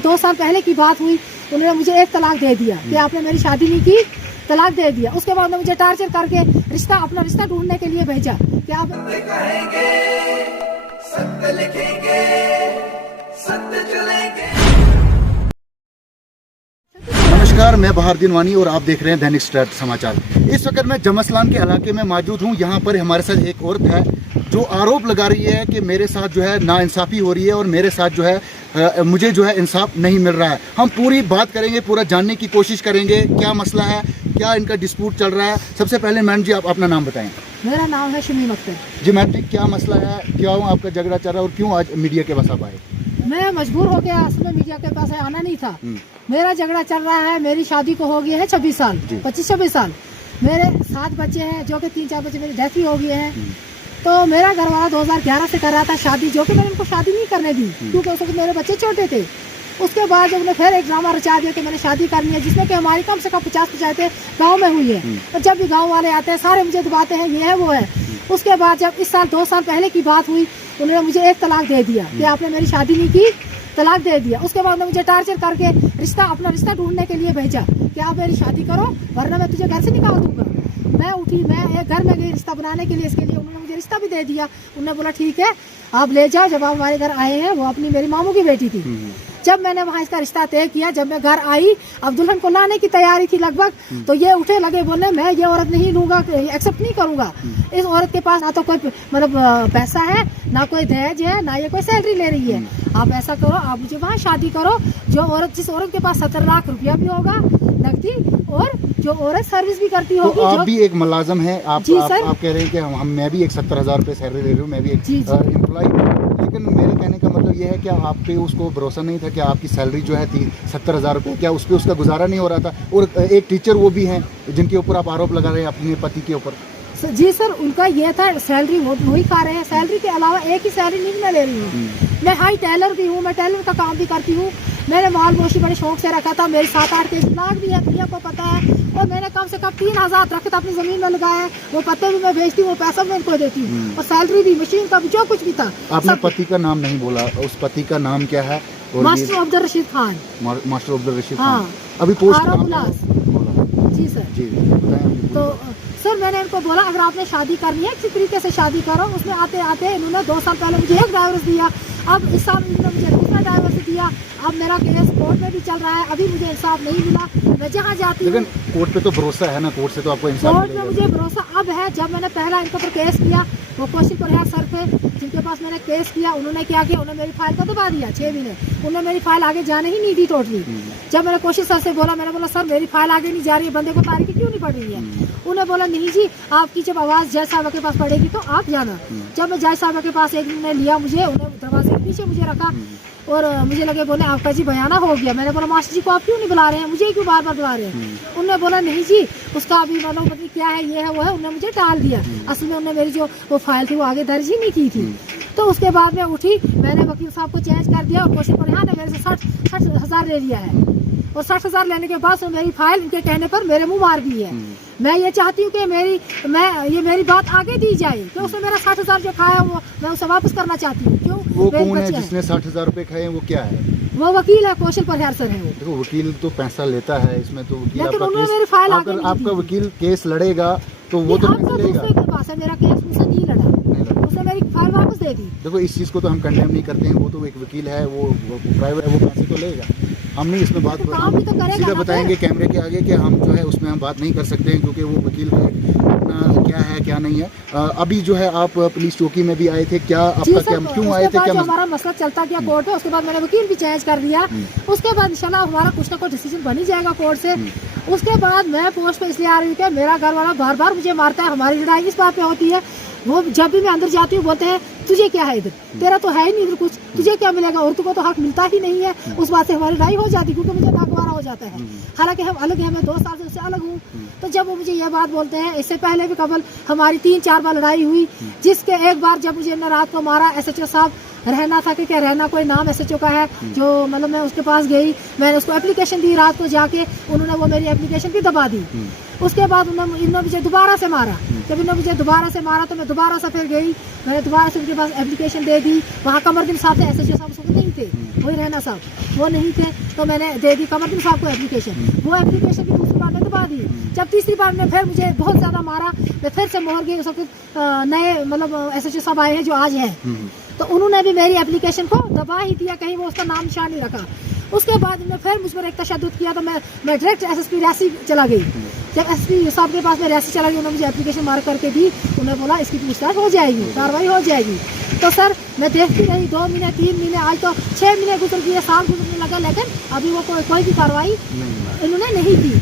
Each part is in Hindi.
2 साल पहले की बात हुई, उन्होंने मुझे एक तलाक दे दिया कि आपने मेरी शादी नहीं की, तलाक दे दिया। उसके बाद मुझे टार्चर करके अपना रिश्ता ढूंढने के लिए भेजा कि आप कहेंगे, सत्य लिखेंगे, सत्य चलेंगे। नमस्कार, मैं बहार दिनवानी और आप देख रहे हैं दैनिक स्टार समाचार। इस वक्त मैं जमसलान के इलाके में मौजूद हूँ। यहाँ पर हमारे साथ एक औरत है जो आरोप लगा रही है कि मेरे साथ जो है नाइंसाफ़ी हो रही है और मेरे साथ जो है मुझे जो है इंसाफ नहीं मिल रहा है। हम पूरी बात करेंगे, पूरा जानने की कोशिश करेंगे क्या मसला है, क्या इनका डिस्प्यूट चल रहा है। सबसे पहले मैडम जी आप अपना नाम बताएं। मेरा नाम है शमीम अख्तर। जी मैडम जी, क्या मसला है, क्यों आपका झगड़ा चल रहा है और क्यों आज मीडिया के पास आप आए? मैं मजबूर हो गया, असली मीडिया के पास आना नहीं था। मेरा झगड़ा चल रहा है, मेरी शादी को हो गई है 26 साल, 25-26 साल। मेरे 7 बच्चे हैं, जो कि 3-4 बच्चे मेरी डेथ भी हो गई है। तो मेरा घर वाला 2011 से कर रहा था शादी, जो कि मैंने उनको शादी नहीं करने दी क्योंकि उस वक्त मेरे बच्चे छोटे थे। उसके बाद जब उन्हें फिर एक ड्रामा रचा दिया कि मैंने शादी करनी है, जिसमें कि हमारी कम से कम 50 पंचायतें गाँव में हुई है। और जब भी गाँव वाले आते हैं सारे मुझे दबाते हैं, ये है वो है। उसके बाद जब इस साल 2 साल पहले की बात हुई, उन्होंने मुझे एक तलाक दे दिया कि आपने मेरी शादी नहीं की, तलाक दे दिया। उसके बाद मुझे टार्चर करके अपना रिश्ता ढूंढने के लिए भेजा कि आप मेरी शादी करो वरना मैं तुझे घर से निकाल दूंगा। मैं उठी, मैं एक घर में गई रिश्ता बनाने के लिए। इसके लिए उन्होंने मुझे रिश्ता भी दे दिया। उन्होंने बोला ठीक है आप ले जाओ। जब आप हमारे घर आए हैं, वो अपनी मेरी मामू की बेटी थी। जब मैंने वहाँ इसका रिश्ता तय किया, जब मैं घर आई, अब दुल्हन को लाने की तैयारी थी लगभग, तो ये उठे लगे बोले मैं ये औरत नहीं लूंगा, एक्सेप्ट नहीं करूंगा। इस औरत के पास ना तो कोई मतलब पैसा है, ना कोई दहेज है, ना ये कोई सैलरी ले रही है। आप ऐसा करो, आप मुझे वहाँ शादी करो। जिस औरत के पास 17 लाख रुपया भी होगा नकदी, और जो औरत सर्विस भी करती होगी। तो आप भी एक मुलाजिम है, आप कह रहे हैं कि मैं भी एक 70,000 रुपये सैलरी ले रही हूँ, मैं भी एक एम्प्लॉय। लेकिन मेरे कहने का मतलब ये है कि आप पे उसको भरोसा नहीं था कि आपकी सैलरी जो है 70,000 रुपये, क्या उस पर उसका गुजारा नहीं हो रहा था? और एक टीचर वो भी हैं जिनके ऊपर आप आरोप लगा रहे हैं अपने पति के ऊपर। जी सर, उनका ये था सैलरी वही खा रहे हैं। सैलरी के अलावा एक ही सैलरी नहीं मैं ले रही हूँ। मैं हाई टेलर भी हूँ, मैं टेलर का काम भी करती हूँ। मैंने माल मोशी बड़े शौक से रखा था। मेरे 7-8 केजी प्लाट भी है, दुनिया को पता है। और मैंने कम से कम 3,000 रखे अपनी जमीन में लगाया है। वो पत्ते भी मैं बेचती हूँ, वो पैसा भी मैं इनको देती हूँ, और सैलरी भी, मशीन का भी, जो कुछ भी था। आपने पति का नाम नहीं बोला, उस पति का नाम क्या है? मास्टर अब्दुल रशीद खान। मास्टर अब्दुल रशीद खान। हाँ। अभी पोस्ट जी सर। जी तो सर मैंने इनको बोला अगर आपने शादी करनी है किसी तरीके से शादी करो। उसमें आते आते इन्होंने 2 साल पहले मुझे एक डाइवोर्स दिया, अब इस साल इन्होंने मुझे दूसरा डाइवोर्स दिया। अब मेरा केस कोर्ट में भी चल रहा है, अभी मुझे इंसाफ नहीं मिला। मैं जहाँ जाती हूँ, लेकिन कोर्ट पे तो भरोसा है ना, कोर्ट से तो आपको इंसाफ कोर्ट में मुझे भरोसा अब है। जब मैंने पहला इनके ऊपर केस किया, वो कौशिक प्रयाग सर थे जिनके पास मैंने केस किया, उन्होंने क्या किया, उन्होंने मेरी फाइल को दबा दिया 6 महीने। उन्होंने मेरी फाइल आगे जाने ही नहीं दी टोटली। जब मैंने कौशिक सर से बोला, मैंने बोला सर मेरी फाइल आगे नहीं जा रही है, बंदे को तारीख क्यों नहीं पड़ रही है? उन्हें बोला नहीं जी, आपकी जब आवाज़ जज साहब के पास पड़ेगी तो आप जाना। जब मैं जज साहब के पास एक दिन ने लिया मुझे, उन्हें दरवाजे के पीछे मुझे रखा और मुझे लगे बोले आपका जी बयाना हो गया। मैंने बोला मास्टर जी को आप क्यों नहीं बुला रहे हैं, मुझे क्यों बार बार बुला रहे हैं? उन्होंने बोला नहीं जी उसका अभी मतलब क्या है, ये है वो है। उन्होंने मुझे टाल दिया। असल में उन्होंने मेरी जो वो फाइल थी वो आगे दर्ज ही नहीं की थी। तो उसके बाद में उठी, मैंने वकील साहब को चेंज कर दिया और कौशिक प्रयाग ने मेरे से 60,000 ले लिया है। और 60,000 लेने के बाद मेरी फाइल इनके कहने पर मेरे मुँह मार दी है। मैं ये चाहती हूँ कि मेरी बात आगे दी जाए, तो उसने मेरा 60,000 जो खाया वो मैं उसे वापस करना चाहती हूँ। क्यों? वो कौन है जिसने 60,000 रुपए खाए? वो क्या है? वो वकील है, कौशल प्रयाग सर है। वो देखो वकील तो पैसा लेता है इसमें, तो वकील आपका वकील केस लड़ेगा तो वो तो दूसरे के पास है मेरा केस, मुझसे नहीं लड़ा, उसने मेरी फाइल वापस दे दी। देखो इस चीज़ को तो हम कंडेम नहीं करते हैं, वो तो एक वकील है, वो प्राइवेट है, वो पैसे तो लेगा। हम नहीं इसमें बात सीधा बताएंगे कैमरे के आगे कि हम जो है उसमें हम बात नहीं कर सकते हैं, क्योंकि वो वकील का अपना क्या है क्या नहीं है। अभी जो है आप पुलिस चौकी में भी आए थे, क्या आपका क्या क्यों आए थे? क्या हमारा मसला चलता गया कोर्ट है, उसके बाद मैंने वकील भी चेंज कर दिया। उसके बाद इंशाल्लाह हमारा कुछ ना कुछ डिसीजन बन ही जाएगा कोर्ट से। उसके बाद मैं पोस्ट पे इसलिए आ रही हूँ कि मेरा घर वाला बार बार मुझे मारता है। हमारी लड़ाई इस बात पे होती है, वो जब भी मैं अंदर जाती हूँ बोलते हैं तुझे क्या है इधर, तेरा तो है ही नहीं इधर कुछ, तुझे क्या मिलेगा, औरतों को तो हक मिलता ही नहीं है। उस बात से हमारी लड़ाई हो जाती है, क्योंकि मुझे नागवारा हो जाता है। हालांकि हम अलग हैं, मैं 2 साल से उससे अलग हूँ। तो जब वो मुझे ये बात बोलते हैं, इससे पहले भी कबल हमारी 3-4 बार लड़ाई हुई, जिसके एक बार जब मुझे रात को मारा, SHO साहब रहना था कि क्या रहना कोई नाम SHO का है, जो मतलब मैं उसके पास गई, मैंने उसको एप्लीकेशन दी रात को जाके, उन्होंने वो मेरी एप्लीकेशन भी दबा दी। उसके बाद इन्होंने मुझे दोबारा से मारा। जब इन्होंने मुझे दोबारा से मारा तो मैं दोबारा से फिर गई, मैंने दोबारा से उनके पास एप्लीकेशन दे दी। वहाँ कमरदीन साहब थे, SHO साहब उसको नहीं थे, वही रहना साहब वो नहीं थे, तो मैंने दे दी कमरदीन साहब को एप्लीकेशन। वो एप्लीकेशन भी दूसरी बार ने दबा दी। जब तीसरी बार ने फिर मुझे बहुत ज़्यादा मारा, मैं फिर से मोहर गई। सब नए मतलब SHO साहब आए हैं जो आज हैं, तो उन्होंने भी मेरी एप्लीकेशन को दबा ही दिया, कहीं वो उसका नाम निशान नहीं रखा। उसके बाद उन्होंने फिर मुझ पर एक तशद्दुद किया, तो मैं डायरेक्ट SSP रियासी चला गई। जब SSP साहब के पास मैं रियासी चला गई, उन्होंने मुझे एप्लीकेशन मार्क करके दी। उन्होंने बोला इसकी पूछताछ हो जाएगी, कार्रवाई हो जाएगी। तो सर मैं देखती रही 2 महीने 3 महीने, आज तो 6 महीने गुजर गए, साल गुजरने लगा, लेकिन अभी वो कोई भी कार्रवाई इन्होंने नहीं की।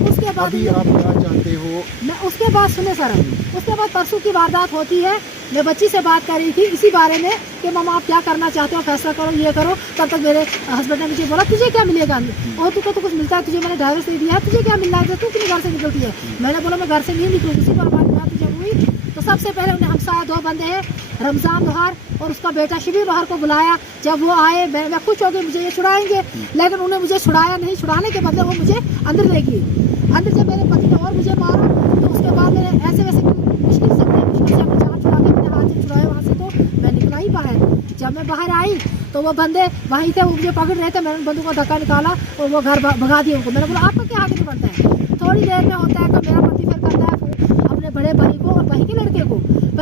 उसके बाद अभी आप क्या चाहते हो? मैं उसके बाद सुने सर, उसके बाद परसों की वारदात होती है। मैं बच्ची से बात कर रही थी इसी बारे में कि मामा आप क्या करना चाहते हो, फैसला करो, ये करो। तब तक मेरे हस्बैंड ने मुझे बोला तुझे क्या मिलेगा, और तुझको तो कुछ मिलता है, तुझे मैंने डाइवर्स दे दिया है, तुझे क्या मिल रहा है, तू कितनी घर से निकलती है। मैंने बोला मैं घर से नहीं निकलूँ। उसी पर हमारी बात जब हुई तो सबसे पहले उन्हें हमसाया 2 बंदे हैं, रमजान लोहार और उसका बेटा शिबीर लोहार को बुलाया। जब वो आए मैं खुश हो गई, मुझे ये छुड़ाएंगे, लेकिन उन्हें मुझे छुड़ाया नहीं। छुड़ाने के बदले वो मुझे अंदर ले गए। अंदर जब मेरे पति ने और मुझे मारा तो उसके बाद मैंने ऐसे वैसे मुश्किल से अपने जान छुड़ा के अपने हाथ से छुड़ाया वहाँ से, तो मैं निकला ही बाहर। जब मैं बाहर आई तो वो बंदे वहीं थे, वो मुझे पकड़ रहे थे। मैंने बंदूक का धक्का निकाला और वो घर भगा दिया उनको। मैंने बोला आपका क्या हाथ में पड़ता है। थोड़ी देर में होता है कि मेरा पति फिर करता है फोन अपने बड़े भाई को और भाई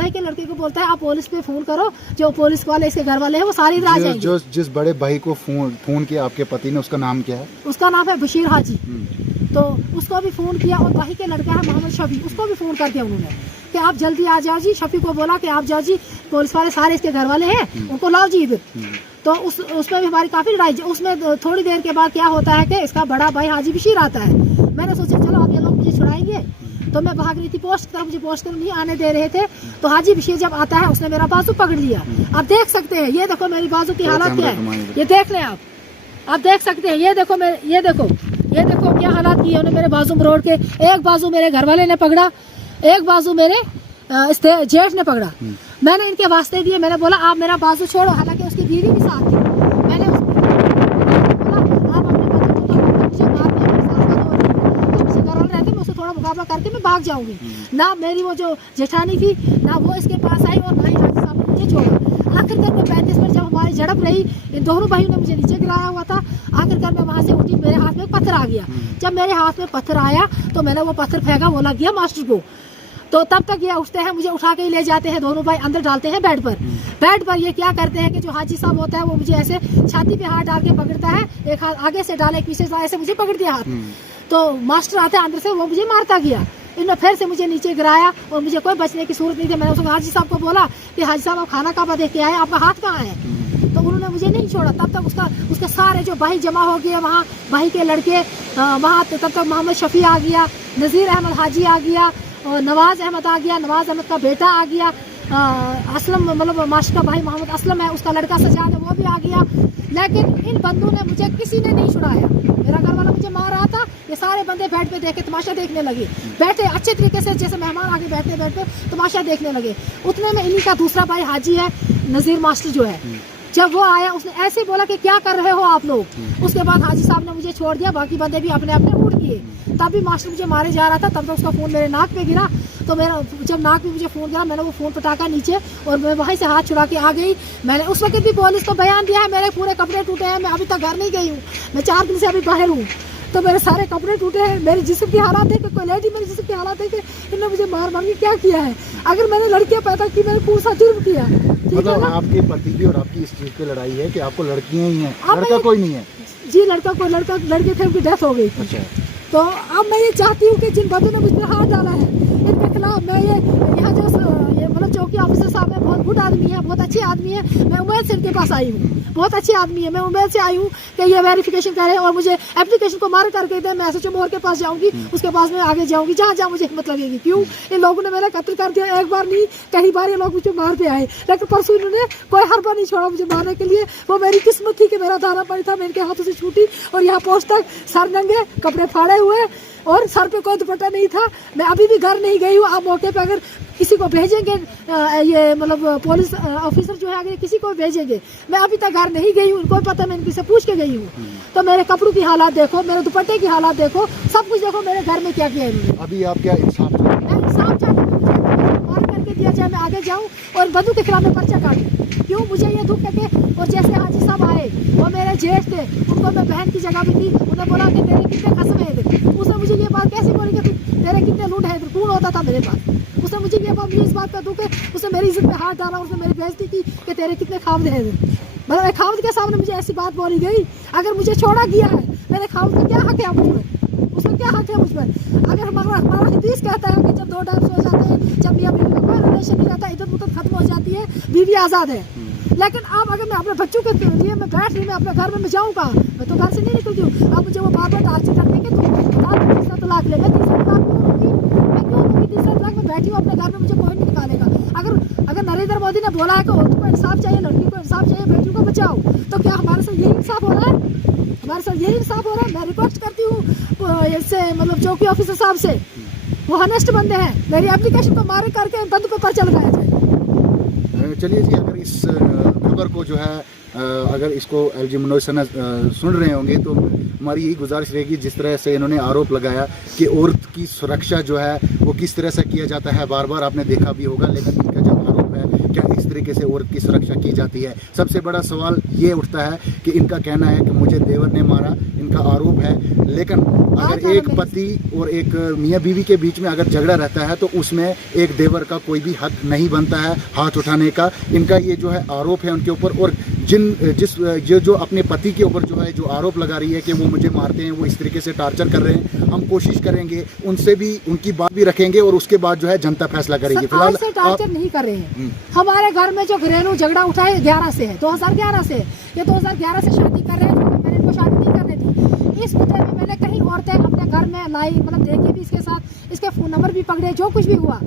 के लड़के को बोलता है आप पुलिस पे फोन करो, जो पुलिस वाले इसके घर वाले हैं वो सारे इधर आ जाएंगे। जिस बड़े भाई को फोन किया आपके पति ने, उसका नाम क्या है? उसका नाम है बशीर हाजी। तो उसको भी फ़ोन किया, और भाई के लड़का है मोहम्मद शफी, उसको भी फ़ोन कर दिया उन्होंने कि आप जल्दी आ जाओ जी। शफी को बोला कि आप जाओ जी, पुलिस वाले सारे इसके घर वाले हैं, उनको लाओ जी इधर। तो उसमें भी हमारी काफ़ी लड़ाई। उसमें थोड़ी देर के बाद क्या होता है कि इसका बड़ा भाई हाजी बशीर आता है। मैंने सोचा चलो अब ये लोग मुझे छुड़ाएंगे, तो मैं भाग रही थी पोस्ट की तरफ, मुझे पोस्ट तरफ नहीं आने दे रहे थे। तो हाजी बशीर जब आता है उसने मेरा बाजू पकड़ लिया। आप देख सकते हैं, ये देखो मेरी बाजू की हालत क्या है, ये देख लें आप देख सकते हैं। ये देखो क्या हालात की है। उन्होंने मेरे बाजू मरोड़ के, एक बाजू मेरे घर वाले ने पकड़ा, एक बाजू मेरे जेठ ने पकड़ा। मैंने इनके वास्ते दिए, मैंने बोला आप मेरा बाजू छोड़ो, हालांकि उसकी बीवी भी साथ थी। मैंने बोला आप अपने रहते मैं उससे थोड़ा मुकाबला करके मैं भाग जाऊंगी ना। मेरी वो जो जेठानी थी ना वो इसके पास आई और भाई हाजी साहब ने मुझे छोड़ा। आखिरकार मैं 35 पर जब हमारी झड़प रही, इन दोनों भाइयों ने मुझे नीचे गिराया हुआ था। आखिरकार मैं वहाँ से उठी, मेरे हाथ में पत्थर आ गया। जब मेरे हाथ में पत्थर आया तो मैंने वो पत्थर फेंका, वो लग गया मास्टर को। तो तब तक ये उठते हैं, मुझे उठा के ही ले जाते हैं, दोनों भाई अंदर डालते हैं बेड पर। ये क्या करते हैं कि जो हाजी साहब होता है वो मुझे ऐसे छाती पे हाथ डाल के पकड़ता है, एक हाथ आगे से डाले, एक पीछे से ऐसे मुझे पकड़ दिया हाथ। तो मास्टर आता है अंदर से, वो मुझे मारता गया। इन्होंने फिर से मुझे नीचे गिराया और मुझे कोई बचने की सूरत नहीं थी। मैंने उसको हाजी साहब को बोला कि हाजी साहब आप खाना कहाँ देख के आए, आपका हाथ कहाँ है। तो उन्होंने मुझे नहीं छोड़ा। तब तक उसके सारे जो भाई जमा हो गए वहाँ, भाई के लड़के वहाँ। तब तक मोहम्मद शफी आ गया, नज़ीर अहमद हाजी आ गया, और नवाज़ अहमद आ गया, नवाज़ अहमद का बेटा आ गया, असलम मतलब मास्टर का भाई मोहम्मद असलम है, उसका लड़का सजाद है, वो भी आ गया। लेकिन इन बंदों ने मुझे किसी ने नहीं छुड़ाया। मेरा घर वाला मुझे मार रहा था, ये सारे बंदे बेड पे देखे तमाशा देखने लगे, बैठे अच्छे तरीके से जैसे मेहमान आके बैठते बेड पे तमाशा देखने लगे। उतने में इन्हीं का दूसरा भाई हाजी है, नज़ीर मास्टर जो है, जब वो आया उसने ऐसे बोला कि क्या कर रहे हो आप लोग। उसके बाद हाजी साहब ने मुझे छोड़ दिया, बाकी बंदे भी अपने अपने उड़ गए। तब भी मास्टर मुझे मारे जा रहा था। तब तक उसका फ़ोन मेरे नाक पे गिरा, तो मेरा जब नाक पे मुझे फ़ोन गिरा मैंने वो फ़ोन पटाका नीचे और मैं वहीं से हाथ छुड़ा के आ गई। मैंने उस वक्त भी पुलिस को बयान दिया है, मेरे पूरे कपड़े टूटे हैं, मैं अभी तक घर नहीं गई हूँ, मैं 4 दिन से अभी बाहर हूँ। तो मेरे सारे कपड़े टूटे हैं, मेरे जिस्म की हालात देख के, कोई लेडी मेरे जिस्म की हालात देख के इन्होंने मुझे मार के क्या किया है। अगर मैंने लड़कियां पैदा की, मैंने पूरा जुर्म किया। मतलब आपके पति की और आपकी इस चीज की लड़ाई है कि आपको लड़कियां ही हैं, लड़का कोई नहीं है? जी लड़के थे, उनकी डेथ हो गई। अच्छा। तो अब मैं ये चाहती हूँ कि जिन बंदों ने मुझ पर हाथ डाला है इनके खिलाफ मैं यहाँ जो मतलब चौकी ऑफिसर साहब है, बहुत गुड आदमी है, बहुत अच्छे आदमी है। मैं उम्मीद से इनके पास आई हूँ, बहुत अच्छे आदमी है। मैं उम्मीद से आई हूँ कि ये वेरिफिकेशन करें और मुझे एप्लीकेशन को मार करके दें। मैं SHO मोहर के पास जाऊँगी, उसके पास मैं आगे जाऊँगी जहाँ जहाँ मुझे हिम्मत लगेगी। क्यों इन लोगों ने मेरा कत्ल कर दिया, एक बार नहीं कई बार ये लोग मुझे मार पे आए, लेकिन परसों इन्होंने कोई हरबा नहीं छोड़ा मुझे मारने के लिए। वो मेरी किस्मत थी कि मेरा दाना पड़ी था, मैं इनके हाथों से छूटी और यहाँ पोस्ट तक सर नंगे, कपड़े फाड़े हुए, और सर पे कोई दुपट्टा नहीं था। मैं अभी भी घर नहीं गई हूँ। आप मौके पे अगर किसी को भेजेंगे, ये मतलब पुलिस ऑफिसर जो है, अगर किसी को भेजेंगे, मैं अभी तक घर नहीं गई हूँ, उनको पता मैं इनसे पूछ के गई हूँ। तो मेरे कपड़ों की हालात देखो, मेरे दुपट्टे की हालात देखो, सब कुछ देखो मेरे घर में क्या किया है इन्होंने। अभी आप क्या इंसाफ चाहते हैं? मैं इंसाफ चाहती हूँ, मुझे और करके दिया जाए, मैं आगे जाऊँ और बंधु के खिलाफ में पर्चा काटूं। क्यों मुझे ये दुख है कि, और जैसे हाजी साहब आए, वो मेरे जेठ थे, उनको मैं बहन की जगह भी दी। उन्हें बोला कि तेरे कितने खसम है इधर। उसने मुझे ये बात कैसे बोली कि तेरे कितने लूट है इधर, कौन होता था मेरे पास। उसने मुझे ये बात, इस बात का दुख है, उसने मेरी इज्जत पे हाथ डाला, उसने मेरी बेइज्जती की कि तेरे कितने खामद है इधर। मतलब एक खामद के सामने मुझे ऐसी बात बोली गई। अगर मुझे छोड़ा गया है, मेरे खामद का क्या हक है मुझ पर, उसका क्या हक है मुझ पर। अगर हमारा हदीस कहता है कि जब दो टाइम सो जाते हैं, जब मियां बीवी का कोई रिलेशन नहीं रहता, इज्जत मुद्दत खत्म हो जाती है, बीवी आज़ाद है। लेकिन अब अगर मैं अपने बच्चों के लिए मैं बैठ रही, मैं अपने घर में मैं जाऊँ कहाँ, मैं तो घर से नहीं निकलती हूँ। अब मुझे वो बार बार टार्चर करने के, तुम तीसरा तलाक ले, मैं तीसरा तलाक क्यों लूँगी, मैं क्यों लूँगी तीसरा तलाक। मैं बैठी हूँ अपने घर में, मुझे कोई नहीं निकालेगा। अगर नरेंद्र मोदी ने बोला है कि औरतों को इंसाफ चाहिए, लड़की को इंसाफ चाहिए, बेटियों को बचाओ, तो क्या हमारे साथ यही इंसाफ हो रहा है? हमारे साथ यही इंसाफ हो रहा है। मैं रिक्वेस्ट करती हूँ इससे, मतलब चौकी ऑफिसर साहब से, वो हनेस्ट बंदे हैं, मेरी एप्लीकेशन को मारे करके बंद पे पर्चा लगाया जाए। चलिए जी, अगर इस खबर को जो है, अगर इसको LG मनोज सना सुन रहे होंगे, तो हमारी यही गुजारिश रहेगी, जिस तरह से इन्होंने आरोप लगाया कि औरत की सुरक्षा जो है वो किस तरह से किया जाता है, बार बार आपने देखा भी होगा। लेकिन इनका जब आरोप है, क्या इस तरीके से औरत की सुरक्षा की जाती है? सबसे बड़ा सवाल ये उठता है कि इनका कहना है कि मुझे देवर ने मारा, इनका आरोप है। लेकिन अगर एक पति और एक मियाँ बीवी के बीच में अगर झगड़ा रहता है, तो उसमें एक देवर का कोई भी हक नहीं बनता है हाथ उठाने का। इनका ये जो है आरोप है उनके ऊपर, और जो अपने पति के ऊपर जो है जो आरोप लगा रही है कि वो मुझे मारते हैं, वो इस तरीके से टार्चर कर रहे हैं, हम कोशिश करेंगे उनसे भी, उनकी बात भी रखेंगे, और उसके बाद जो है जनता फैसला करेगी। फिलहाल से टार्चर नहीं कर रहे हैं। हमारे घर में जो घरेलू झगड़ा उठा है 11 से है, 2011 से। ये 2011 से शादी कर रहे हैं, मैंने इनको शादी नहीं करनी थी। इस मुद्दे में मैंने कहीं औरतें अपने घर में लाई, मतलब देखी भी इसके साथ, इसके फोन नंबर भी पकड़े, जो कुछ भी हुआ।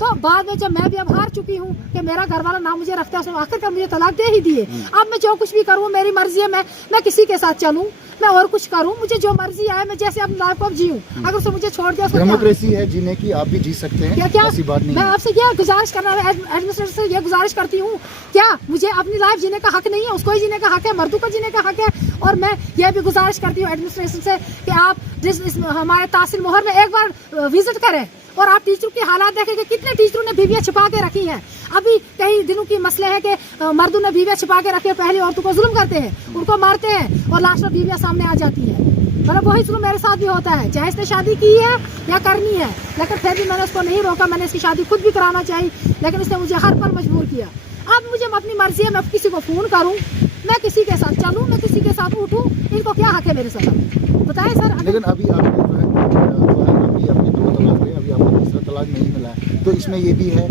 तो बाद में जब मैं भी अब हार चुकी हूँ कि मेरा घर वाला ना मुझे रखता है, उसने आखिरकार मुझे तलाक दे ही दिए। अब मैं जो कुछ भी करूँ मेरी मर्जी है, मैं किसी के साथ चलूँ, मैं और कुछ करूँ, मुझे जो मर्जी आए, मैं जैसे अपनी लाइफ को अब जीऊँ। अगर उसने मुझे छोड़ दिया, डेमोक्रेसी है जीने की, आप भी जी सकते हैं, क्या ऐसी बात नहीं। मैं आपसे क्या गुजारिश करना है, एडमिनिस्ट्रेटर से ये गुजारिश करती हूँ, क्या मुझे अपनी लाइफ जीने का हक नहीं है? उसको ही जीने का हक है, मर्दों को जीने का हक है। और मैं ये भी गुजारिश करती हूँ एडमिनिस्ट्रेशन से कि आप हमारे तहसील मोहर में एक बार विजिट करें, और आप टीचरों की हालात देखें कि कितने टीचरों ने बीवियां छिपा के रखी हैं। अभी कई दिनों की मसले है कि मर्दों ने बीवियां छिपा के रखी है, पहले औरतों को जुल्म करते हैं, उनको मारते हैं, और लास्ट में बीवियां सामने आ जाती है। मतलब वही जुल्म मेरे साथ भी होता है, चाहे इसने शादी की है या करनी है, लेकिन फिर भी मैंने उसको नहीं रोका। मैंने इसकी शादी खुद भी कराना चाहिए, लेकिन उसने मुझे हर पल मजबूर किया। अब मुझे अपनी मर्जी है, मैं किसी को फोन करूँ, मैं किसी के साथ चलूँ, मैं किसी के साथ उठूँ, इनको क्या हक है मेरे साथ, बताएं सर। लेकिन अभी आपको जो है अभी आपके 2 तलाक हुए, अभी आपको तीसरा तलाक नहीं मिला है, तो इसमें ये भी है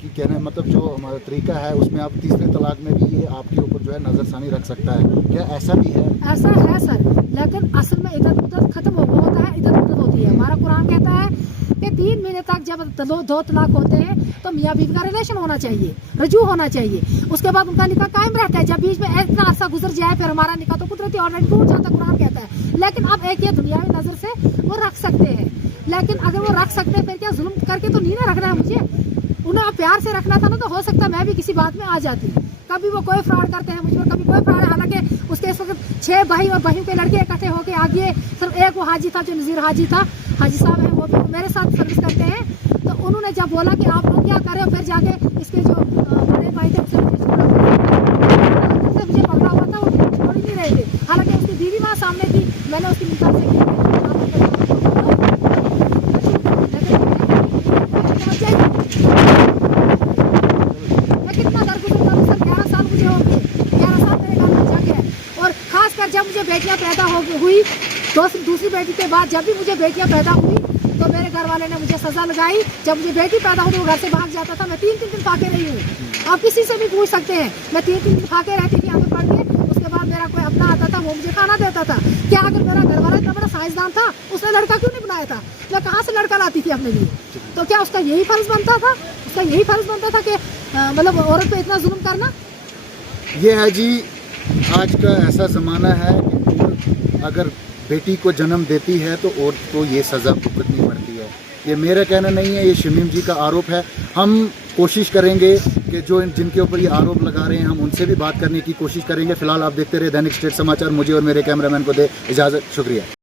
कि कहना मतलब जो हमारा तरीका है, उसमें आप तीसरे तलाक में भी ये आपके ऊपर जो है नजरसानी रख सकता है, क्या ऐसा भी है? ऐसा है सर, लेकिन असल में इद्दत मुद्दत खत्म होता है, इद्दत मुद्दत होती है। हमारा कुरान कहता है कि 3 महीने तक जब 2 तलाक होते हैं, तो मियाँ बीवी का रिलेशन होना चाहिए, रजू होना चाहिए, उसके बाद उनका निकाह कायम रहता है। जब बीच में इतना अरसा गुजर जाए, फिर हमारा निकाह तो कुदरती ऑलरेडी टूट जाता, कुरान कहता है। लेकिन अब एक ये दुनियावी नजर से वो रख सकते हैं, लेकिन अगर वो रख सकते हैं, फिर क्या जुल्म करके तो नहीं ना रखना है मुझे, उन्हें प्यार से रखना था ना, तो हो सकता है मैं भी किसी बात में आ जाती। कभी वो कोई फ्रॉड करते हैं मुझ पर, कभी कोई फ्रॉड, हालांकि उसके इस वक्त 6 भाई और बहन के लड़के इकट्ठे होके आ गए। सिर्फ एक वो हाजी था जो नज़ीर हाजी था, हाजी साहब हैं, वो भी मेरे साथ सर्विस करते हैं। तो उन्होंने जब बोला कि आप लोग क्या करें, फिर जाके इसके जो बड़े भाई थे उससे मुझे पकड़ा हुआ था, वो छोड़ ही नहीं रहे थे। हालांकि उसकी बीवी वहाँ सामने थी, मैंने उसकी मिसाल से की, कितना दरगुजर करूँ सर, 11 साल मुझे हो गए, 11 साल मेरे घर में जाके है। और खासकर जब मुझे बेटियां पैदा हुई, दूसरी बेटी के बाद जब भी मुझे बेटियां पैदा हुई, तो मेरे घर वाले ने मुझे सजा लगाई। जब मुझे बेटी पैदा हुई, वो घर से भाग जाता था, मैं 3-3 दिन फाके रही हूँ। आप किसी से भी पूछ सकते हैं, मैं 3-3 दिन फाके रहती थी आगे पढ़ के। उसके बाद मेरा कोई अपना आता था, वो मुझे खाना देता था। क्या अगर मेरा घर वाला इतना बड़ा साइंसदान था, उसने लड़का क्यों नहीं बनाया था? मैं कहाँ से लड़का लाती थी अपने लिए? तो क्या उसका यही फर्ज बनता था? उसका यही फर्ज बनता था कि मतलब औरत पे इतना जुल्म करना? ये है जी, आज का ऐसा ज़माना है कि अगर बेटी को जन्म देती है तो औरत को ये सज़ा भुगतनी पड़ती है। ये मेरा कहना नहीं है, ये शमीम जी का आरोप है। हम कोशिश करेंगे कि जो जिनके ऊपर ये आरोप लगा रहे हैं हम उनसे भी बात करने की कोशिश करेंगे। फिलहाल आप देखते रहे दैनिक स्टेट समाचार। मुझे और मेरे कैमरामैन को दे इजाज़त। शुक्रिया।